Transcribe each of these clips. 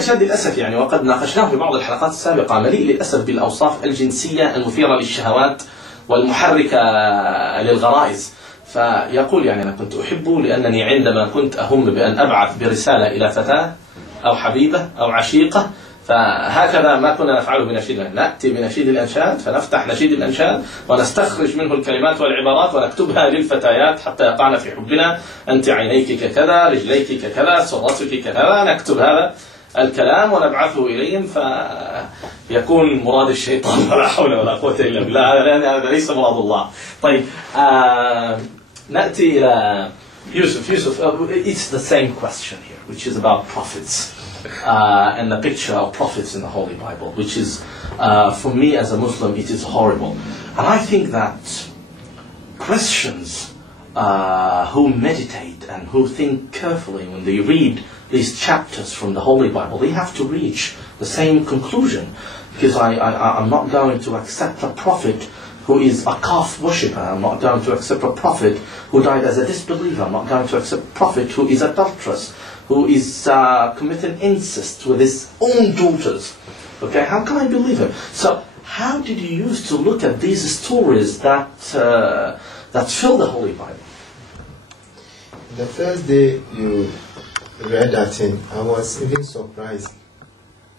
شادى للأسف يعني، وقد ناقشناه في بعض الحلقات السابقة، مليء للأسف بالأوصاف الجنسية المثيرة للشهوات والمحركة للغرائز. فيقول يعني أنا كنت أحبه لأنني عندما كنت أهم بأن أبعث برسالة إلى فتاة أو حبيبة أو عشيقة، فهكذا ما كنا نفعله بنشيد الأنشاد، نأتي بنشيد الأنشاد فنفتح نشيد الأنشاد ونستخرج منه الكلمات والعبارات ونكتبها للفتيات حتى يقعن في حبنا. أنت عينيك ككذا، رجليك ككذا، سرتك ككذا، نكتب هذا الكلام ونبعثه إليهم فيكون مراد الشيطان ولا حول ولا قوة إلا بالله، هذا ليس مراد الله. طيب نأتي إلى يوسف. It's the same question here, which is about prophets and the picture of prophets in the Holy Bible, which is for me as a Muslim it is horrible. And I think that Christians who meditate and who think carefully when they read these chapters from the Holy Bible, they have to reach the same conclusion, because I'm not going to accept a prophet who is a calf worshipper. I'm not going to accept a prophet who died as a disbeliever. I'm not going to accept a prophet who is adulterous, who is committing incest with his own daughters. Okay, how can I believe him? So how did you used to look at these stories that fill the Holy Bible? The first day you read that thing, I was even surprised.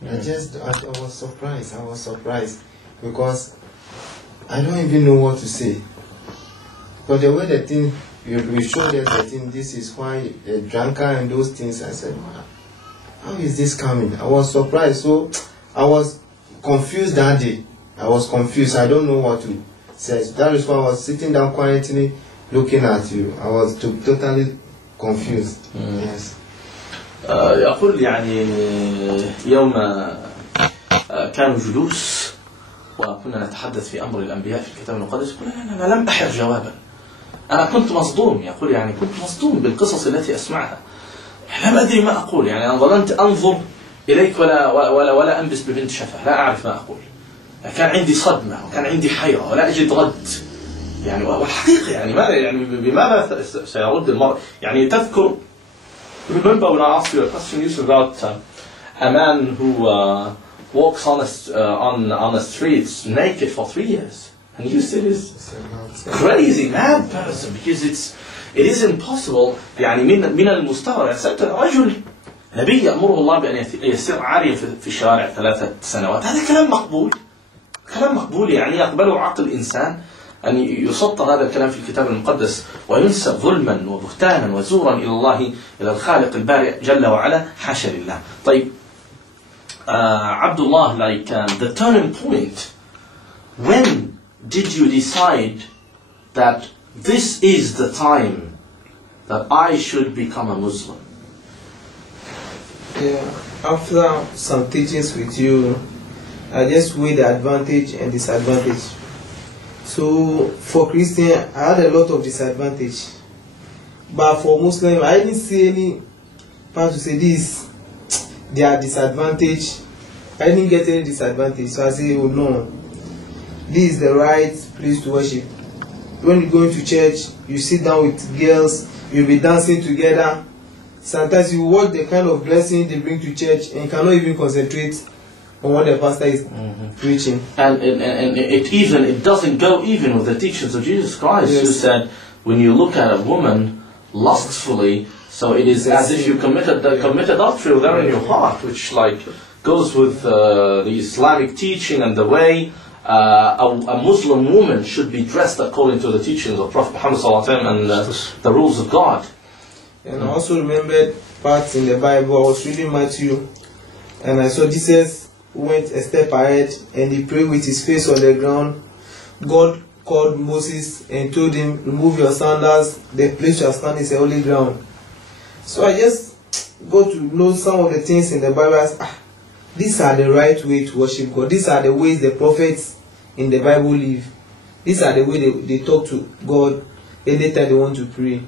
I was surprised because I don't even know what to say. But the way the thing, we showed us the thing, this is why a drunkard and those things, I said, wow, how is this coming? I was surprised. So I was confused that day. I was confused. I don't know what to say. That is why I was sitting down quietly looking at you. I was totally confused. Yes. يقول يعني يوم كانوا جلوس وكنا نتحدث في أمر الأنبياء في الكتاب المقدس، يقول أنا لم أحر جوابا، أنا كنت مصدوم. يقول يعني كنت مصدوم بالقصص التي أسمعها، لم أدري ما أقول. يعني أنا ظللت أنظر إليك ولا أنبس ببنت شفة، لا أعرف ما أقول. كان عندي صدمة وكان عندي حيرة ولا أجد رد. يعني والحقيقة يعني ماذا يعني بماذا سيرد المرء؟ يعني تذكر remember when I asked you a question, Yusuf, about a man who walks on the streets naked for 3 years, and you said is crazy, mad person, because it is impossible. يعني من المستغرب أرسلت رجل نبي يأمره الله بأن يسير عاريا في الشوارع 3 سنوات. هذا كلام مقبول يعني يقبله عقل الإنسان أن يسطر هذا الكلام في الكتاب المقدس وينسب ظلما وبهتانا وزورا إلى الله، إلى الخالق البارئ جل وعلا؟ حاشا لله. طيب عبد الله, like the turning point, when did you decide that this is the time that I should become a Muslim? Yeah, after some teachings with you, I just weighed the advantage and disadvantage. So for Christian, I had a lot of disadvantage, but for Muslim, I didn't see any part to say this, they are disadvantage. I didn't get any disadvantage, so I say, oh no, this is the right place to worship. When you go into church, you sit down with girls, you'll be dancing together. Sometimes you watch the kind of blessing they bring to church and cannot even concentrate on what the pastor is preaching. And it doesn't go even with the teachings of Jesus Christ, who said, when you look at a woman lustfully, so it is as if you committed adultery with her in your heart, which like goes with the Islamic teaching and the way a Muslim woman should be dressed according to the teachings of Prophet Muhammad ﷺ and the rules of God. And I also remembered parts in the Bible. I was reading Matthew, and I saw Jesus went a step ahead and he prayed with his face on the ground. God called Moses and told him, remove your sandals, the place you are standing is a holy ground. So I just got to know some of the things in the Bible as, these are the right way to worship God. These are the ways the prophets in the Bible live. These are the way they talk to God anytime they want to pray.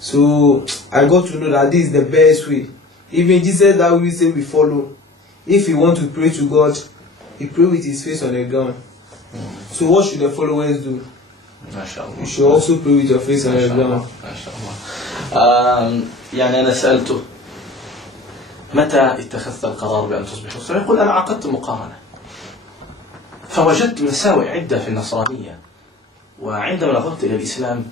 So I got to know that this is the best way. Even Jesus that we say we follow. If you want to pray to God, he pray with his face on the ground. So what should the followers do? You should also pray with your face on the ground. يعني أنا سألته متى اتخذت القرار بأن تصبح مسلما؟ يقول أنا عقدت مقارنة، فوجدت مساوئ عدة في النصرانية، وعندما نظرت إلى الإسلام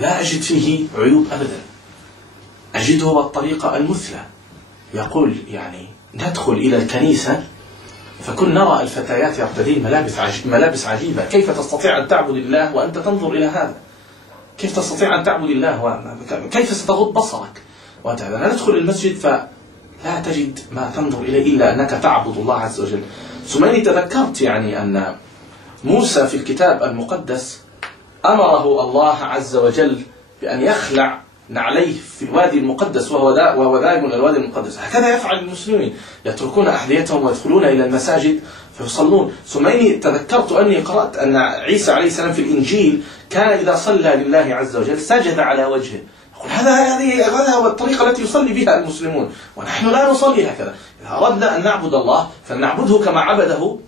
لا أجد فيه عيوب أبدا، أجده بالطريقة المثلى. يقول يعني ندخل إلى الكنيسة فكن نرى الفتيات يرتدين ملابس عجيبة، كيف تستطيع أن تعبد الله وأنت تنظر إلى هذا؟ كيف تستطيع أن تعبد الله كيف ستغض بصرك؟ ندخل المسجد فلا تجد ما تنظر إليه إلا أنك تعبد الله عز وجل. ثم إني تذكرت يعني أن موسى في الكتاب المقدس أمره الله عز وجل بأن يخلع نعليه في الوادي المقدس وهو ذاهب إلى الوادي المقدس. هكذا يفعل المسلمين، يتركون أحذيتهم ويدخلون إلى المساجد فيصلون. ثم إني تذكرت أني قرأت أن عيسى عليه السلام في الإنجيل كان إذا صلى لله عز وجل سجد على وجهه. يقول هذا هو الطريقة التي يصلي بها المسلمون، ونحن لا نصلي هكذا. إذا أردنا أن نعبد الله فلنعبده كما عبده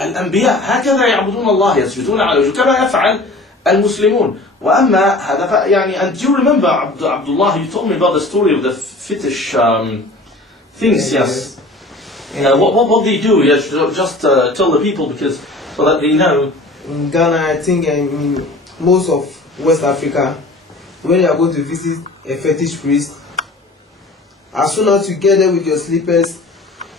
الأنبياء، هكذا يعبدون الله، يسجدون على وجهه كما يفعل المسلمون. وأما هذا يعني and do you remember Abdullah, you told me about the story of the fetish things, yes. What they do, yes, just tell the people because so that they know. In Ghana, I think in most of West Africa, when you are going to visit a fetish priest, as soon as you get there with your slippers,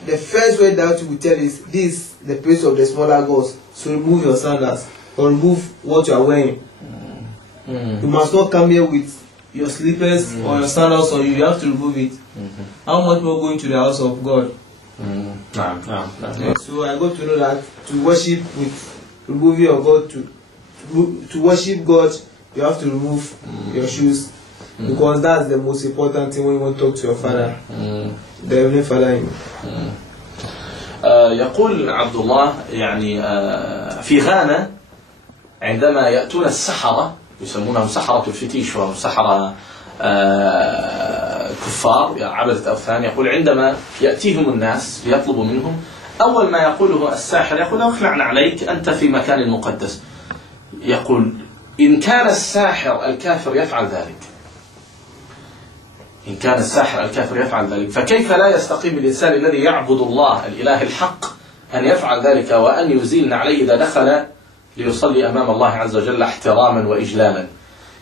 the first word that you will tell is this, the place of the smaller gods. So remove your sandals or remove what you are wearing. You must not come here with your slippers or your sandals, or you have to remove it. How much more going to the house of God? So I got to know that to worship with removing your God, to worship God, you have to remove your shoes, because that's the most important thing when you want to talk to your Father, the Heavenly Father. يقول عبد الله يعني في غانا عندما يأتون السحرة، يسمونهم سحرة الفتيش وهم سحرة كفار عبدة أوثان، يقول عندما يأتيهم الناس ليطلبوا منهم أول ما يقوله الساحر يقول اخلعنا عليك أنت في مكان مقدس. يقول إن كان الساحر الكافر يفعل ذلك، إن كان الساحر الكافر يفعل ذلك، فكيف لا يستقيم الإنسان الذي يعبد الله الإله الحق أن يفعل ذلك وأن يزيل عليه إذا دخل ليصلي أمام الله عز وجل احتراما وإجلالا.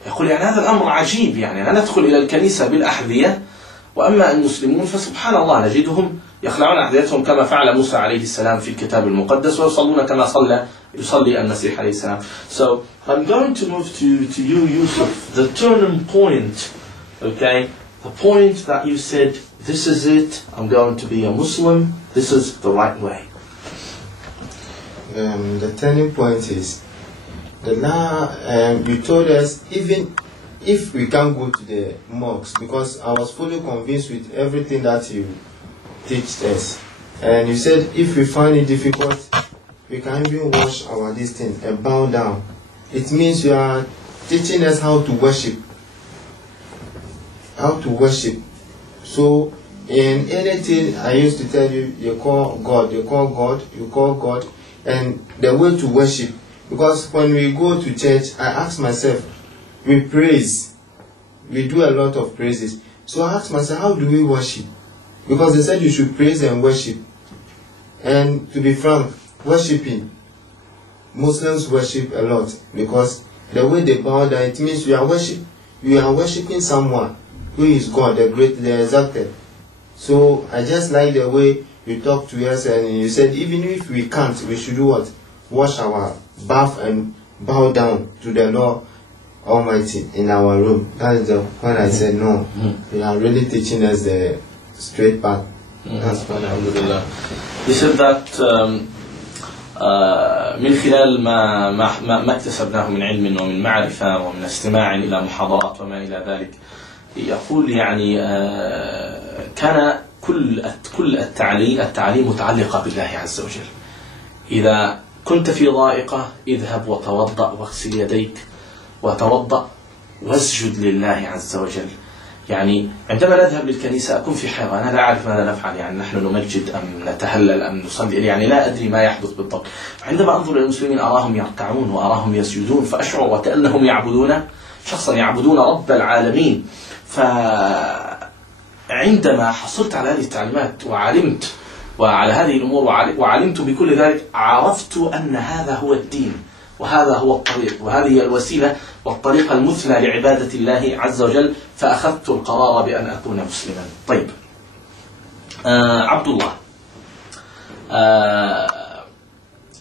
يقول يعني هذا الأمر عجيب، يعني ندخل إلى الكنيسة بالأحذية، وأما المسلمون فسبحان الله نجدهم يخلعون أحذيتهم كما فعل موسى عليه السلام في الكتاب المقدس، ويصلون كما يصلي المسيح عليه السلام. So I'm going to move to you, Yusuf, the turning point, okay? The point that you said, this is it, I'm going to be a Muslim, this is the right way. The turning point is you told us even if we can't go to the mosques, because I was fully convinced with everything that you teach us, and you said if we find it difficult we can even wash our distance and bow down. It means you are teaching us how to worship. So in anything I used to tell you, you call God, and the way to worship. Because when we go to church, I ask myself, we praise, we do a lot of praises. So I ask myself, how do we worship? Because they said you should praise and worship. And to be frank, worshiping, Muslims worship a lot, because the way they bow down, it means we are worshiping someone who is God, the great, the exalted. So I just like the way you talked to us, and you said even if we can't, we should do what? Wash our bath and bow down to the Lord Almighty in our room. That is when I said no. You are really teaching us the straight path. That's what Alhamdulillah. You said that من خلال ما اكتسبناه من علم ومن معرفة ومن استماع إلى محاضرات وما إلى ذلك. يقول يعني كان كل التعليم متعلقة بالله عز وجل. إذا كنت في ضائقة اذهب وتوضأ واغسل يديك وتوضأ واسجد لله عز وجل. يعني عندما نذهب للكنيسة أكون في حيرة، أنا لا أعرف ماذا نفعل، يعني نحن نمجد أم نتهلل أم نصلي، يعني لا أدري ما يحدث بالضبط. عندما أنظر إلى المسلمين أراهم يركعون وأراهم يسجدون، فأشعر وكأنهم يعبدون شخصا، يعبدون رب العالمين. عندما حصلت على هذه التعليمات وعلمت وعلى هذه الأمور وعلمت بكل ذلك، عرفت أن هذا هو الدين وهذا هو الطريق وهذه الوسيلة والطريقة المثلى لعبادة الله عز وجل، فأخذت القرار بأن أكون مسلما. طيب، عبد الله،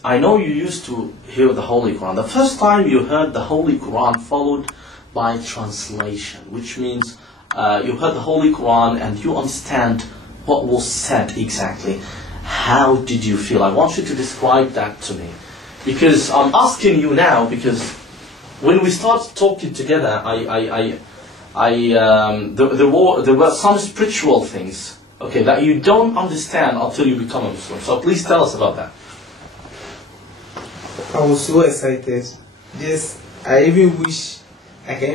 I know you used to hear the Holy Quran. The first time you heard the Holy Quran followed by translation, which means you heard the Holy Quran and you understand what was said exactly. How did you feel? I want you to describe that to me. Because I'm asking you now, because when we started talking together, there were some spiritual things, okay, that you don't understand until you become a Muslim. So please tell us about that. I was so excited. Yes, I even wish I can